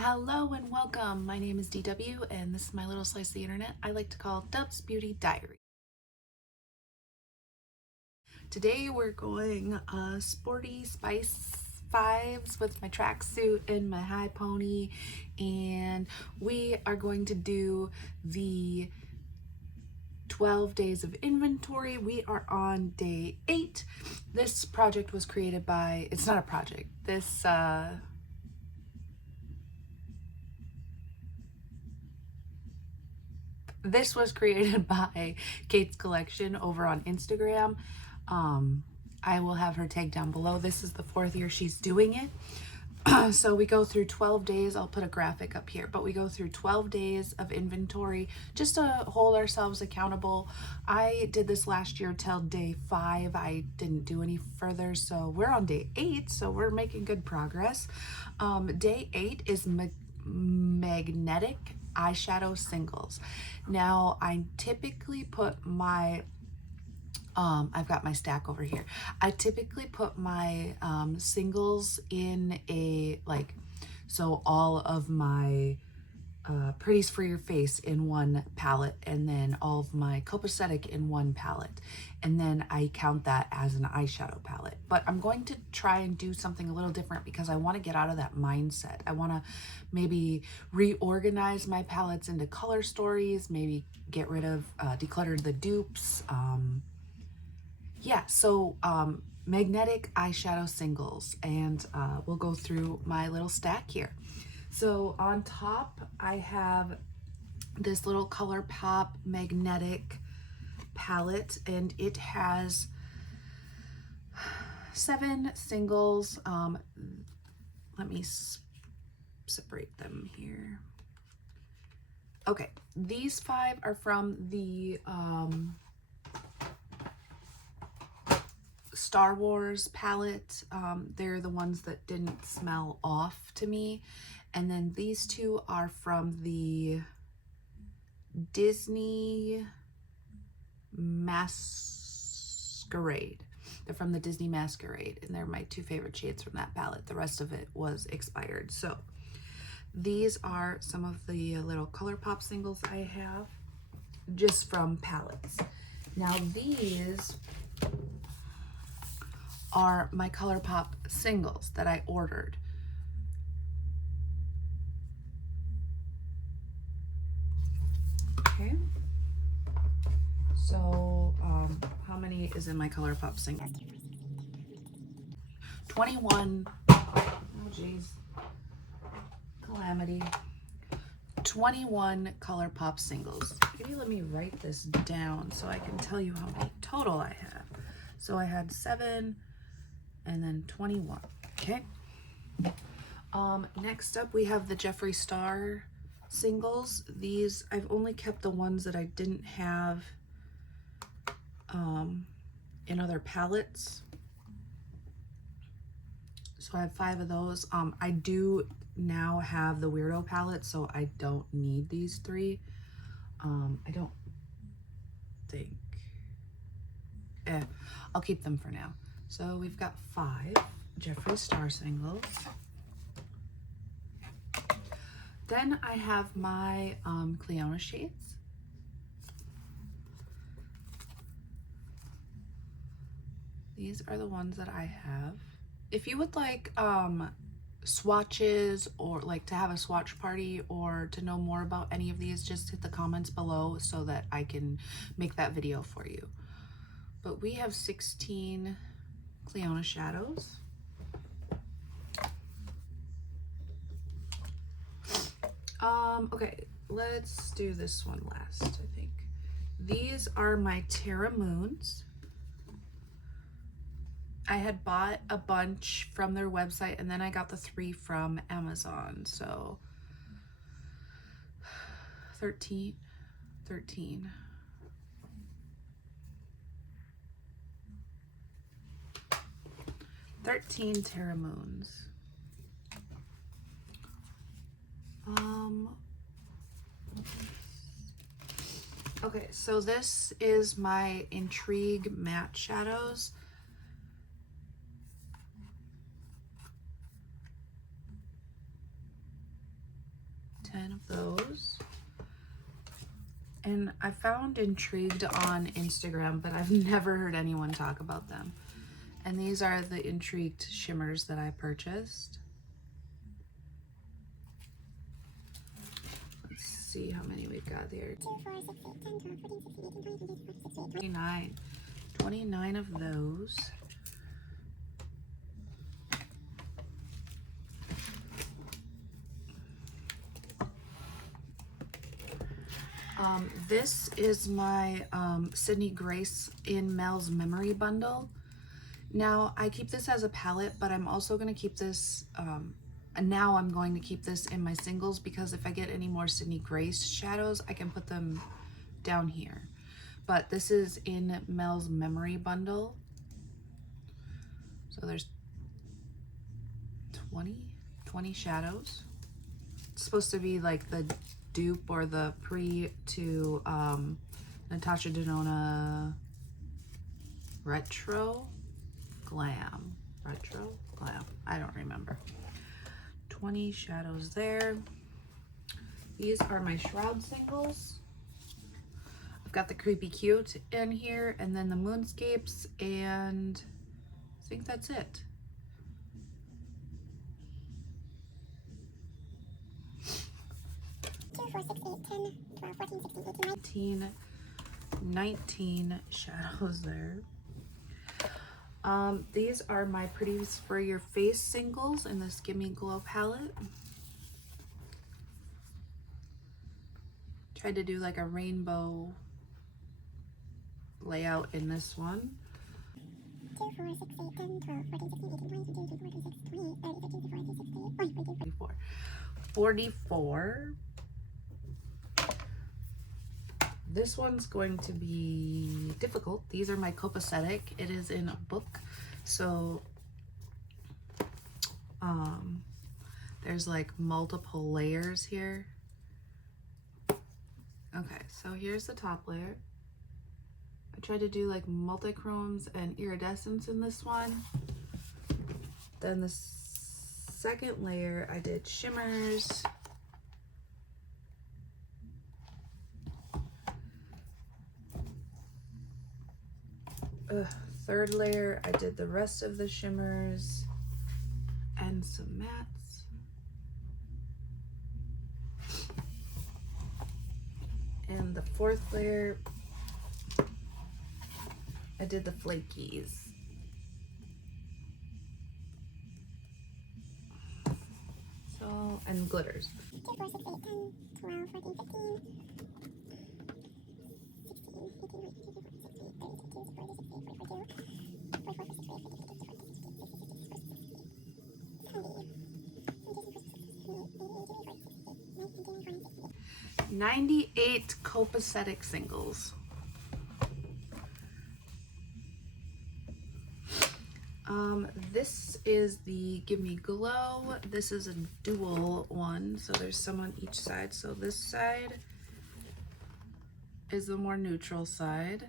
Hello and welcome. My name is DW and this is my little slice of the internet I like to call Dub's Beauty Diary. Today we're going sporty spice vibes with my tracksuit and my high pony, and we are going to do the 12 days of inventory. We are on day 8. This project was created by, it's not a project, this was created by Kate's Collection over on Instagram. I will have her tag down below. This is the 4th year she's doing it. So we go through 12 days. I'll put a graphic up here, but we go through 12 days of inventory just to hold ourselves accountable. I did this last year till day 5. I didn't do any further, so we're on day 8, so we're making good progress. Day 8 is magnetic eyeshadow singles. Now I typically put my I've got my stack over here. I typically put my singles in a, so all of my pretties for your face in one palette, and then all of my copacetic in one palette, and then I count that as an eyeshadow palette. But I'm going to try and do something a little different because I want to get out of that mindset. I want to maybe reorganize my palettes into color stories, maybe get rid of declutter the dupes. Magnetic eyeshadow singles, and we'll go through my little stack here. So on top I have this little ColourPop magnetic palette, and it has 7 singles. Let me separate them here. Okay, these 5 are from the Star Wars palette. They're the ones that didn't smell off to me. And then these 2 are from the Disney Masquerade. They're from the Disney Masquerade, and they're my 2 favorite shades from that palette. The rest of it was expired. So these are some of the little ColourPop singles I have just from palettes. Now these are my ColourPop singles that I ordered. Okay. So, how many is in my ColourPop single? 21. Oh, geez. Calamity. 21 ColourPop singles. Maybe let me write this down so I can tell you how many total I have. So I had 7 and then 21. Okay. Next up we have the Jeffree Star singles. These, I've only kept the ones that I didn't have in other palettes. So I have 5 of those. I do now have the Weirdo palette, so I don't need these 3. I don't think. I'll keep them for now. So we've got 5 Jeffree Star singles. Then I have my Cleona shades. These are the ones that I have. If you would like swatches, or like to have a swatch party, or to know more about any of these, just hit the comments below so that I can make that video for you. But we have 16 Cleona shadows. Okay, let's do this one last, I think. These are my Terra Moons. I had bought a bunch from their website, and then I got the 3 from Amazon. So 13 Terra Moons. Okay, so this is my Intrigue matte shadows. 10 of those. And I found Intrigued on Instagram, but I've never heard anyone talk about them. And these are the Intrigued shimmers that I purchased. Let's see how many we've got there. 29 of those. This is my Sydney Grace in Mel's Memory Bundle. Now, I keep this as a palette, but I'm also going to keep this, and now I'm going to keep this in my singles, because if I get any more Sydney Grace shadows, I can put them down here. But this is in Mel's Memory Bundle. So there's 20 shadows. It's supposed to be like the dupe or the pre to Natasha Denona Retro Glam. I don't remember. 20 shadows there. These are my Shroud singles. I've got the Creepy Cute in here, and then the Moonscapes, and I think that's it. 19 shadows there. These are my Pretties for Your Face singles in this Gimme Glow palette. Tried to do like a rainbow layout in this one. 2, 4, 6, 8, 10, 12, 14, 16, 18, 20, 22, 23, 24, 26, 28, 44. This one's going to be difficult. These are my copacetic. It is in a book, so there's like multiple layers here. Okay, so here's the top layer. I tried to do like multichromes and iridescence in this one. Then the second layer I did shimmers. Third layer I did the rest of the shimmers and some mattes. And the fourth layer I did the flakies. So, and glitters. 2, 4, 6, 8, 10, 12, 14, 15, 98 copacetic singles. This is the Give Me Glow. This is a dual one, so there's some on each side. So this side is the more neutral side,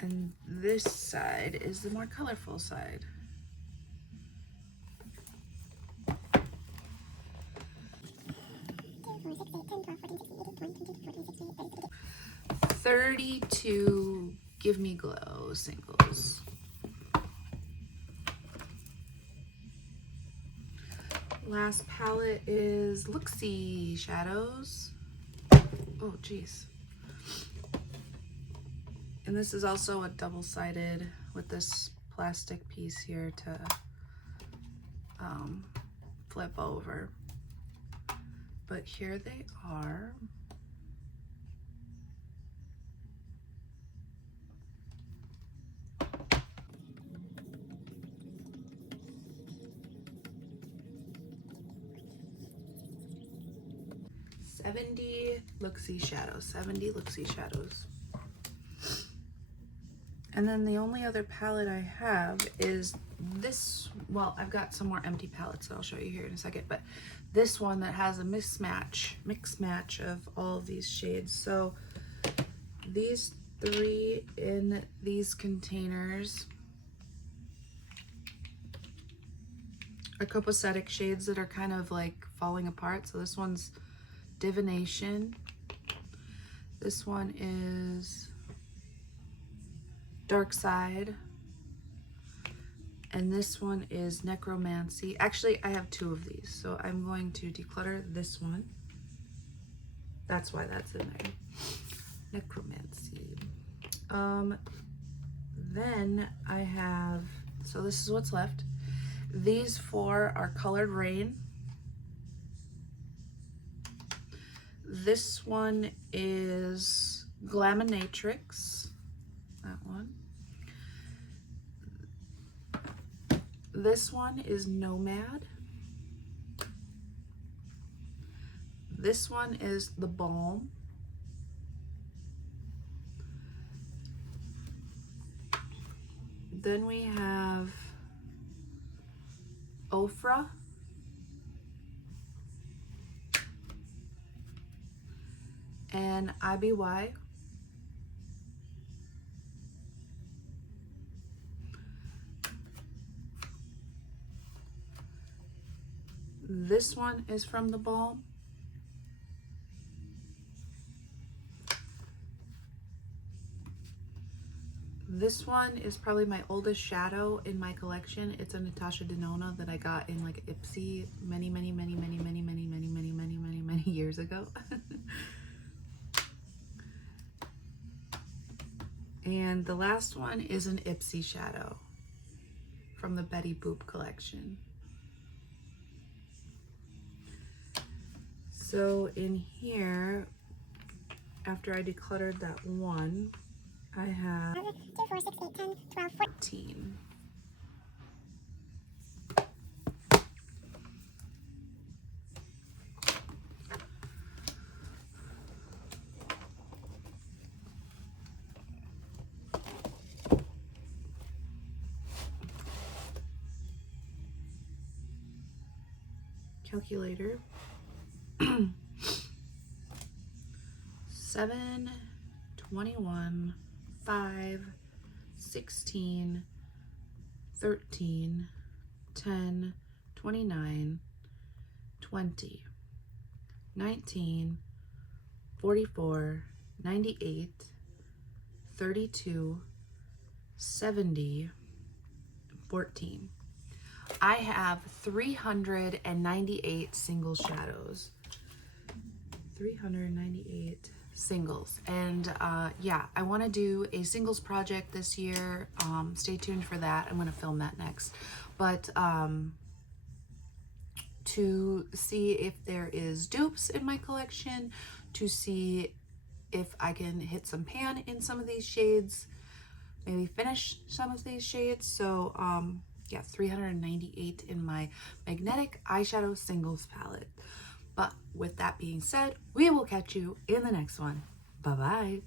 and this side is the more colorful side. $32 Give Me Glow singles. Last palette is Looksy Shadows. Oh geez. And this is also a double-sided with this plastic piece here to flip over. But here they are. $70 Looksy Shadows. $70 Looksy Shadows. And then the only other palette I have is this. Well, I've got some more empty palettes that I'll show you here in a second, but this one that has a mix match of all of these shades. So these three in these containers are copacetic shades that are kind of like falling apart. So this one's Divination. This one is Dark Side. And this one is Necromancy. Actually, I have two of these, so I'm going to declutter this one. That's why that's in there. Necromancy. Then I have, so this is what's left. These four are Colored Rain. This one is Glaminatrix. That one. This one is Nomad. This one is The Balm. Then we have Ofra. And IBY. This one is from The Balm. This one is probably my oldest shadow in my collection. It's a Natasha Denona that I got in like Ipsy many years ago. And the last one is an Ipsy shadow from the Betty Boop collection. So in here, after I decluttered that one, I have 2, 4, 6, 8, 10, 12, 14. Calculator. 7, 21, 5, 16, 13, 10, 29, 20, 19, 44, 98, 32, 70, 14. I have 398 single shadows. 398 singles. And yeah, I want to do a singles project this year. Stay tuned for that. I'm going to film that next. But to see if there is dupes in my collection, to see if I can hit some pan in some of these shades, maybe finish some of these shades. So yeah, 398 in my magnetic eyeshadow singles palette. But with that being said, we will catch you in the next one. Bye-bye.